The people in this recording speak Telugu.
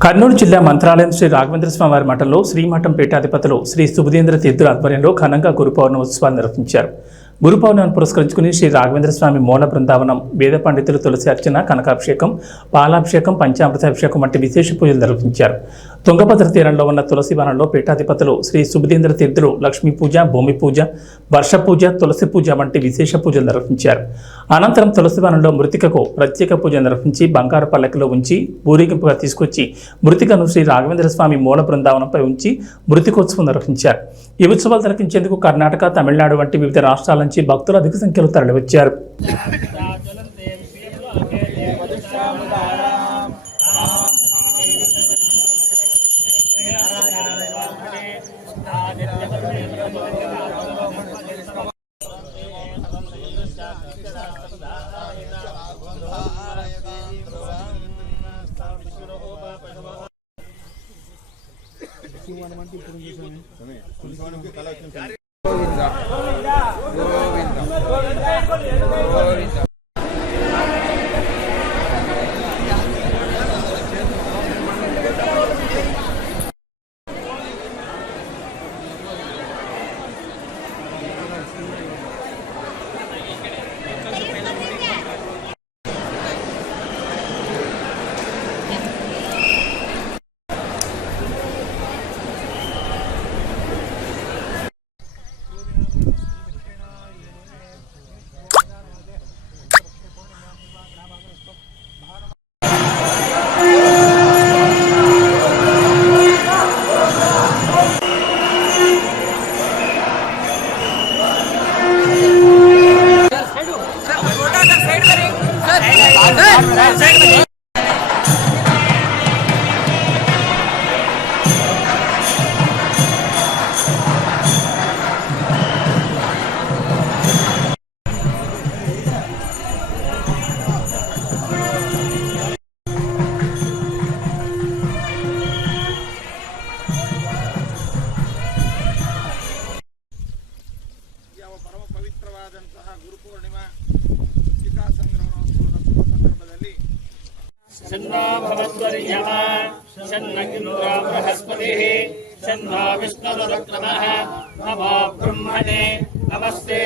కర్నూలు జిల్లా మంత్రాలయం శ్రీ రాఘవేంద్ర స్వామివారి మఠంలో శ్రీమఠం పీఠాధిపతులు శ్రీ సుబుధేంద్ర తీర్థుల ఆధ్వర్యంలో ఘనంగా గురు పౌర్ణమి ఉత్సవాలు నిర్వహించారు. గురు పౌర్ణమిని పురస్కరించుకుని శ్రీ రాఘవేంద్ర స్వామి మౌన బృందావనం, వేద పండితులు తులసి అర్చన, కనకాభిషేకం, పాలాభిషేకం, పంచామృతాభిషేకం వంటి విశేష పూజలు నిర్వహించారు. తుంగభద్ర తీరంలో ఉన్న తులసి వనంలో పీఠాధిపతులు శ్రీ సుబుధేంద్ర తీర్థులు లక్ష్మీ పూజ, భూమి పూజ, వర్ష పూజ, తులసి పూజ వంటి విశేష పూజలు నిర్వహించారు. అనంతరం తులసి వనంలో మృతికకు ప్రత్యేక పూజ నిర్వహించి బంగారు పల్లకిలో ఉంచి ఊరేగింపుగా తీసుకొచ్చి మృతికను శ్రీ రాఘవేంద్ర స్వామి మౌన బృందావనంపై ఉంచి మృతికోత్సవం నిర్వహించారు. ఈ ఉత్సవాలు తిలకించేందుకు కర్ణాటక, తమిళనాడు వంటి వివిధ రాష్ట్రాల నుంచి భక్తులు అధిక సంఖ్యలో తరలివచ్చారు. ಪರಮ ಪವಿತ್ರವಾದಂತಹ ಗುರು ಪೂರ್ಣಿಮಾ ಪುಸ್ತಿಕಾ ಸಂಗ್ರಹಣೋತ್ಸವದ ಶುಭ ಸಂದರ್ಭದಲ್ಲಿ ಶನ್ನೋ ಭವದ್ವರ್ಯಮ ಶನ್ನಗಿಂದ್ರ ಬೃಹಸ್ಪತಿಃ ಶನ್ನೋ ವಿಷ್ಣುರುಕ್ರಮಃ ನಮೋ ಬ್ರಹ್ಮಣೇ ನಮಸ್ತೆ.